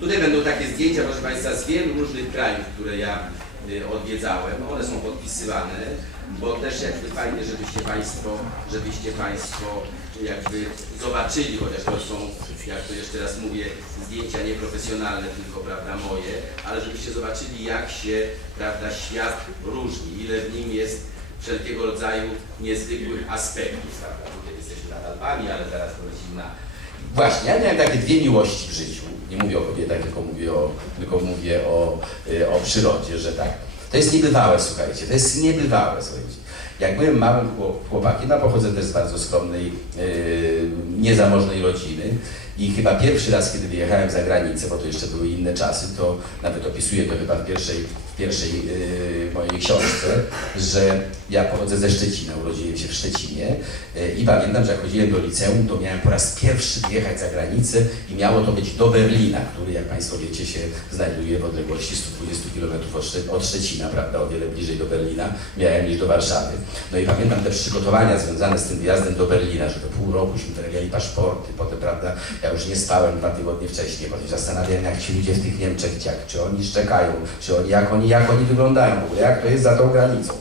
Tutaj będą takie zdjęcia, proszę Państwa, z wielu różnych krajów, które ja y, odwiedzałem. One są podpisywane, bo też jakby fajnie, żebyście Państwo, żebyście Państwo jakby zobaczyli, chociaż to są, jak to jeszcze raz mówię, zdjęcia nieprofesjonalne, tylko prawda moje, ale żebyście zobaczyli, jak się prawda, świat różni, ile w nim jest wszelkiego rodzaju niezwykłych aspektów. Prawda? Tutaj jesteśmy nad Alpami, ale zaraz polecimy na Właśnie, ja miałem takie dwie miłości w życiu. Nie mówię o kobietach, tylko mówię o, tylko mówię o, y, o przyrodzie, że tak. To jest niebywałe, słuchajcie, to jest niebywałe, słuchajcie. Jak byłem małym chłop- chłopakiem, no pochodzę też z bardzo skromnej, yy, niezamożnej rodziny i chyba pierwszy raz, kiedy wyjechałem za granicę, bo to jeszcze były inne czasy, to nawet opisuję to chyba w pierwszej, w pierwszej yy, mojej książce, że ja pochodzę ze Szczecina, urodziłem się w Szczecinie yy, i pamiętam, że jak chodziłem do liceum, to miałem po raz pierwszy wyjechać za granicę i miało to być do Berlina, który, jak Państwo wiecie, się znajduje w odległości 120 km od, Szcze- od Szczecina, prawda, o wiele bliżej do Berlina miałem niż do Warszawy. No i pamiętam te przygotowania związane z tym wyjazdem do Berlina, że to pół rokuśmy wyrabiali paszporty, potem, prawda, ja już nie spałem dwa tygodnie wcześniej, potem się zastanawiałem, jak ci ludzie w tych Niemczech, jak, czy oni szczekają, czy oni, jak oni, jak oni wyglądają w ogóle, jak to jest za tą granicą.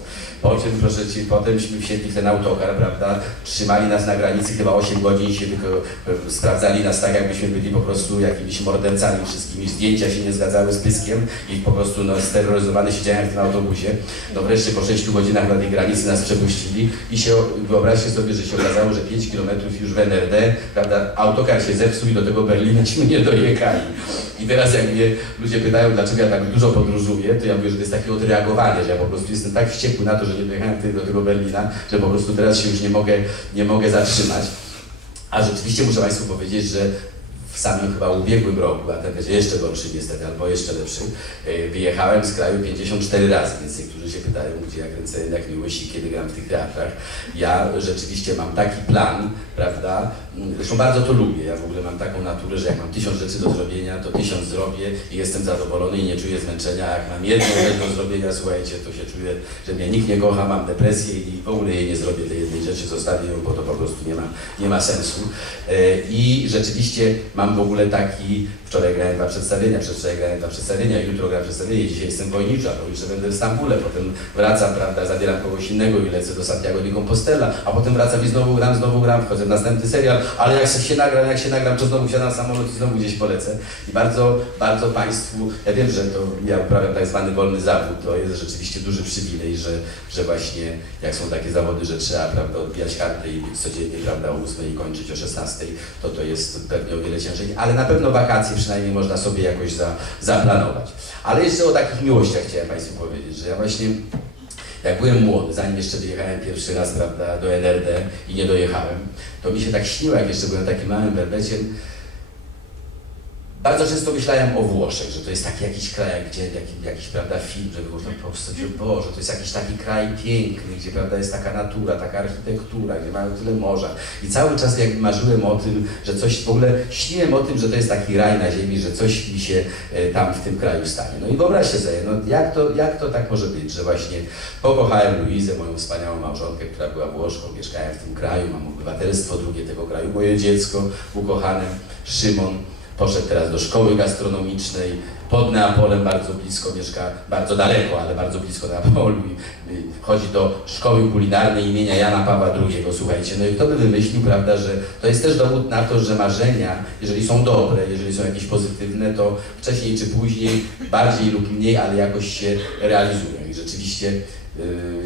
Czym, proszę Cię, potemśmy wsiedli w ten autokar, prawda, trzymali nas na granicy chyba 8 godzin, się tylko e, sprawdzali nas tak, jakbyśmy byli po prostu jakimiś mordercami wszystkimi, zdjęcia się nie zgadzały z pyskiem i po prostu no, steroryzowany siedziałem w tym autobusie. No wreszcie po 6 godzinach na tej granicy nas przepuścili i się, wyobraźcie sobie, że się okazało, że 5 km już w NRD, prawda, autokar się zepsuł i do tego Berlinaśmy nie dojechali. I teraz jak mnie ludzie pytają, dlaczego ja tak dużo podróżuję, to ja mówię, że to jest takie odreagowanie, że ja po prostu jestem tak wściekły na to, że dojechałem wtedy do tego Berlina, że po prostu teraz się już nie mogę, nie mogę zatrzymać. A rzeczywiście muszę Państwu powiedzieć, że w samym chyba ubiegłym roku, a ten będzie jeszcze gorszy niestety, albo jeszcze lepszy, yy, wyjechałem z kraju 54 razy, więc niektórzy się pytają, gdzie ja kręcę jak miłości, kiedy gram w tych teatrach. Ja rzeczywiście mam taki plan, prawda, Mm, zresztą bardzo to lubię, ja w ogóle mam taką naturę, że jak mam tysiąc rzeczy do zrobienia, to tysiąc zrobię i jestem zadowolony i nie czuję zmęczenia, jak mam jedną rzecz do zrobienia, słuchajcie, to się czuję, że mnie nikt nie kocha, mam depresję i w ogóle jej nie zrobię tej jednej rzeczy, zostawię ją, bo to po prostu nie ma, nie ma sensu. E, I rzeczywiście mam w ogóle taki, wczoraj grałem dwa przedstawienia, przedwczoraj grałem dwa przedstawienia, jutro gram przedstawienie, dzisiaj jestem wojnicza, bo jeszcze będę w Stambule, potem wracam, prawda, zabieram kogoś innego i lecę do Santiago de Compostela, a potem wracam i znowu gram, znowu gram, wchodzę w następny serial, ale jak się nagram, jak się nagram, to znowu siadam w samolot i znowu gdzieś polecę. I bardzo, bardzo Państwu, ja wiem, że to ja uprawiam tak zwany wolny zawód, to jest rzeczywiście duży przywilej, że, że właśnie jak są takie zawody, że trzeba, prawda, odbijać kartę i być codziennie, prawda, o 8 i kończyć o 16, to to jest pewnie o wiele ciężej, ale na pewno wakacje przynajmniej można sobie jakoś za, zaplanować. Ale jeszcze o takich miłościach chciałem Państwu powiedzieć, że ja właśnie jak byłem młody, zanim jeszcze wyjechałem pierwszy raz prawda, do NRD i nie dojechałem, to mi się tak śniło, jak jeszcze byłem takim małym berbeciem, bardzo często myślałem o Włoszech, że to jest taki jakiś kraj, gdzie jakiś, jakiś prawda, film, żeby można po prostu sobie, Boże, to jest jakiś taki kraj piękny, gdzie prawda, jest taka natura, taka architektura, gdzie mają tyle morza. I cały czas jakby marzyłem o tym, że coś, w ogóle śniłem o tym, że to jest taki raj na ziemi, że coś mi się e, tam w tym kraju stanie. No i wyobraźcie sobie, no jak to, jak to tak może być, że właśnie pokochałem Luizę, moją wspaniałą małżonkę, która była Włoszką, mieszkałem w tym kraju, mam obywatelstwo drugie tego kraju, moje dziecko ukochane, Szymon, Poszedł teraz do szkoły gastronomicznej pod Neapolem, bardzo blisko mieszka, bardzo daleko, ale bardzo blisko Neapolu. I chodzi do szkoły kulinarnej imienia Jana Pawła II. Słuchajcie, no i kto by wymyślił, prawda, że to jest też dowód na to, że marzenia, jeżeli są dobre, jeżeli są jakieś pozytywne, to wcześniej czy później, bardziej lub mniej, ale jakoś się realizują. I rzeczywiście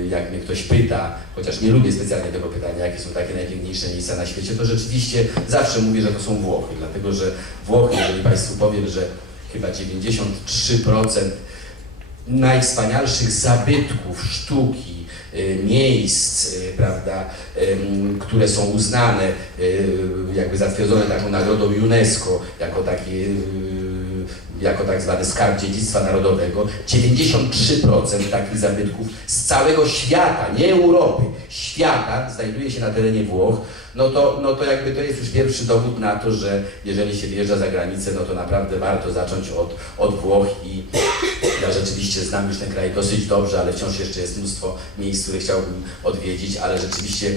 jak mnie ktoś pyta, chociaż nie lubię specjalnie tego pytania, jakie są takie najpiękniejsze miejsca na świecie, to rzeczywiście zawsze mówię, że to są Włochy, dlatego że Włochy, jeżeli Państwu powiem, że chyba 93% najwspanialszych zabytków sztuki, y, miejsc, y, prawda, które są uznane, y, jakby zatwierdzone taką nagrodą UNESCO, jako takie y, jako tak zwany skarb dziedzictwa narodowego, 93% takich zabytków z całego świata, nie Europy, świata znajduje się na terenie Włoch, no to, no to jakby to jest już pierwszy dowód na to, że jeżeli się wyjeżdża za granicę, no to naprawdę warto zacząć od, od Włoch i ja rzeczywiście znam już ten kraj dosyć dobrze, ale wciąż jeszcze jest mnóstwo miejsc, które chciałbym odwiedzić, ale rzeczywiście